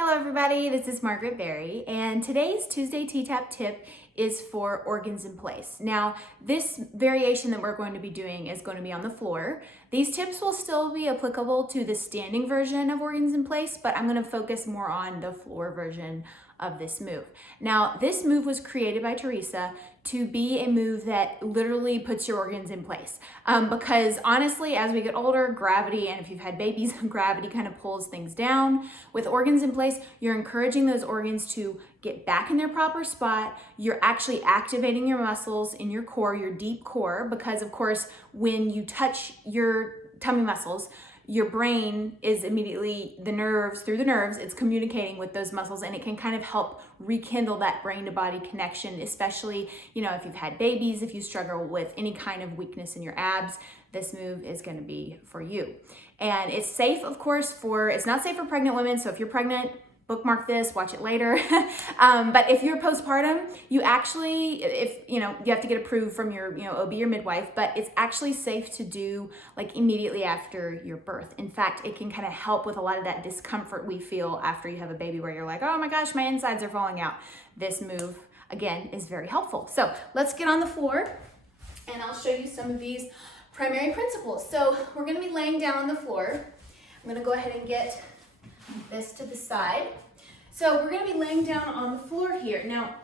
Hello everybody, this is Margaret Berry, and today's Tuesday T-Tapp tip is for organs in place. Now, this variation that we're going to be doing is going to be on the floor. These tips will still be applicable to the standing version of organs in place, but I'm going to focus more on the floor version of this move. Now, this move was created by Teresa to be a move that literally puts your organs in place. Because honestly, as we get older, gravity, and if you've had babies, gravity kind of pulls things down. With organs in place, you're encouraging those organs to get back in their proper spot. You're actually activating your muscles in your core, your deep core, because of course, when you touch your tummy muscles, your brain is immediately, through the nerves, it's communicating with those muscles, and it can kind of help rekindle that brain to body connection, especially, if you've had babies, if you struggle with any kind of weakness in your abs, this move is gonna be for you. And it's safe, of course, it's not safe for pregnant women, so if you're pregnant, bookmark this, watch it later. But if you're postpartum, you actually, you have to get approved from your, OB or midwife, but it's actually safe to do like immediately after your birth. In fact, it can kind of help with a lot of that discomfort we feel after you have a baby where you're like, oh my gosh, my insides are falling out. This move, again, is very helpful. So let's get on the floor and I'll show you some of these primary principles. So we're gonna be laying down on the floor. I'm gonna go ahead and get this to the side. So we're going to be laying down on the floor here. Now,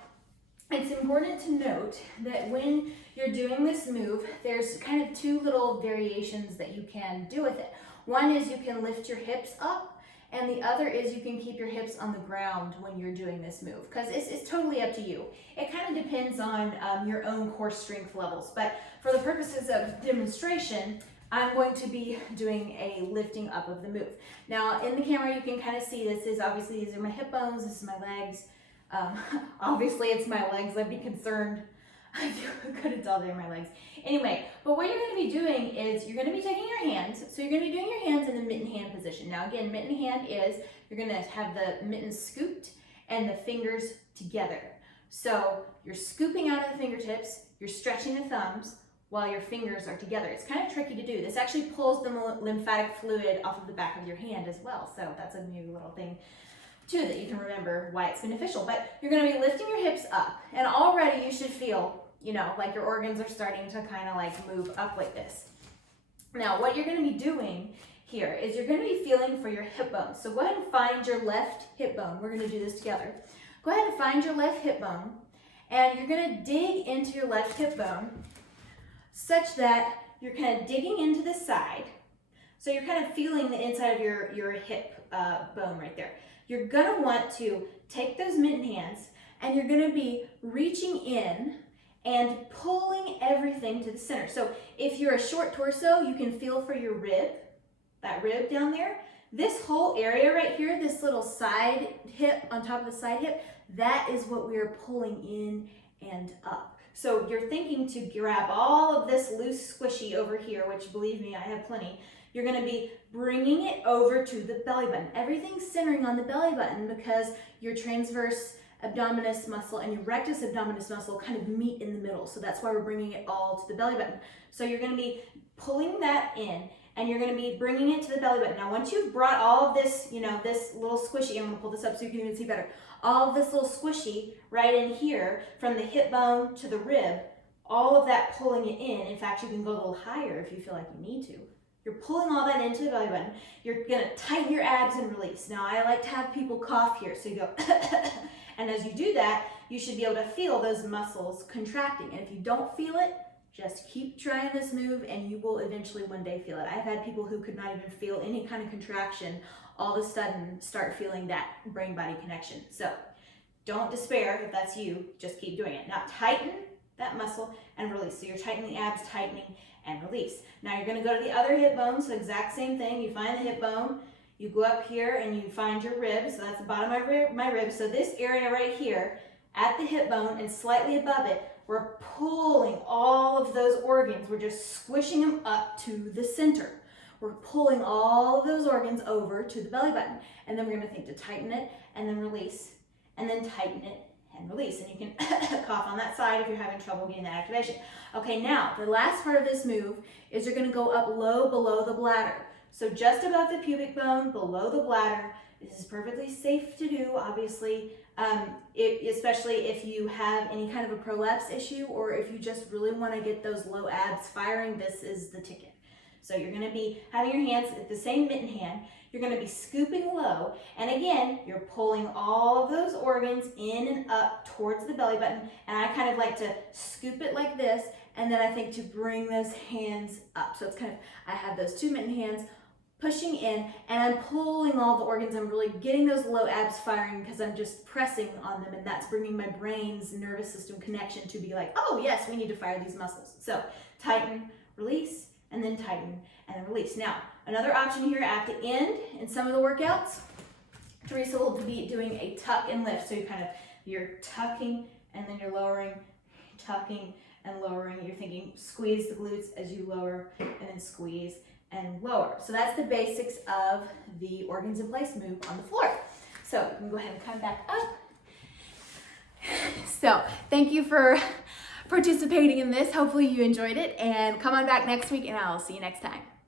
it's important to note that when you're doing this move, there's kind of two little variations that you can do with it. One is you can lift your hips up, and the other is you can keep your hips on the ground when you're doing this move, because it's totally up to you. It kind of depends on your own core strength levels, but for the purposes of demonstration, I'm going to be doing a lifting up of the move. Now in the camera you can kind of see these are my hip bones, this is my legs. Obviously it's my legs, I'd be concerned if you couldn't tell they're my legs. Anyway, but what you're going to be doing is you're going to be taking your hands, so you're going to be doing your hands in the mitten hand position. Now again, mitten hand is, you're going to have the mittens scooped and the fingers together. So you're scooping out of the fingertips, you're stretching the thumbs, while your fingers are together. It's kind of tricky to do. This actually pulls the lymphatic fluid off of the back of your hand as well. So that's a new little thing too that you can remember why it's beneficial. But you're going to be lifting your hips up, and already you should feel, like your organs are starting to kind of like move up like this. Now what you're going to be doing here is you're going to be feeling for your hip bones. So go ahead and find your left hip bone. We're going to do this together. Go ahead and find your left hip bone, and you're going to dig into your left hip bone such that you're kind of digging into the side. So you're kind of feeling the inside of your hip bone right there. You're gonna want to take those mitten hands and you're gonna be reaching in and pulling everything to the center. So if you're a short torso, you can feel for your rib, that rib down there. This whole area right here, this little side hip on top of the side hip, that is what we are pulling in and up. So you're thinking to grab all of this loose squishy over here, which believe me, I have plenty. You're gonna be bringing it over to the belly button. Everything's centering on the belly button because your transverse abdominis muscle and your rectus abdominis muscle kind of meet in the middle. So that's why we're bringing it all to the belly button. So you're gonna be pulling that in and you're gonna be bringing it to the belly button. Now, once you've brought all of this, this little squishy, I'm gonna pull this up so you can even see better. All of this little squishy right in here from the hip bone to the rib, all of that pulling it in fact, you can go a little higher if you feel like you need to. You're pulling all that into the belly button. You're gonna tighten your abs and release. Now, I like to have people cough here, so you go, and as you do that, you should be able to feel those muscles contracting. And if you don't feel it, just keep trying this move and you will eventually one day feel it. I've had people who could not even feel any kind of contraction all of a sudden start feeling that brain-body connection. So don't despair if that's you, just keep doing it. Now tighten that muscle and release. So you're tightening the abs, tightening and release. Now you're gonna go to the other hip bone, so exact same thing. You find the hip bone, you go up here and you find your rib, so that's the bottom of my rib. So this area right here at the hip bone and slightly above it, we're pulling all of those organs. We're just squishing them up to the center. We're pulling all of those organs over to the belly button. And then we're gonna think to tighten it and then release, and then tighten it and release. And you can cough on that side if you're having trouble getting that activation. Okay, now the last part of this move is you're gonna go up low below the bladder. So just above the pubic bone, below the bladder, This is perfectly safe to do, obviously, especially if you have any kind of a prolapse issue or if you just really want to get those low abs firing. This is the ticket. So you're going to be having your hands at the same mitten hand. You're going to be scooping low, and again, you're pulling all of those organs in and up towards the belly button, and I kind of like to scoop it like this, and then I think to bring those hands up. So it's kind of, I have those two mitten hands pushing in, and I'm pulling all the organs. I'm really getting those low abs firing because I'm just pressing on them, and that's bringing my brain's nervous system connection to be like, oh yes, we need to fire these muscles. So tighten, release, and then tighten, and then release. Now, another option here at the end in some of the workouts, Teresa will be doing a tuck and lift. So you're tucking and then you're lowering, tucking and lowering. You're thinking squeeze the glutes as you lower and then squeeze and lower. So that's the basics of the organs in place move on the floor. So you can go ahead and come back up. So thank you for participating in this. Hopefully you enjoyed it, and come on back next week and I'll see you next time.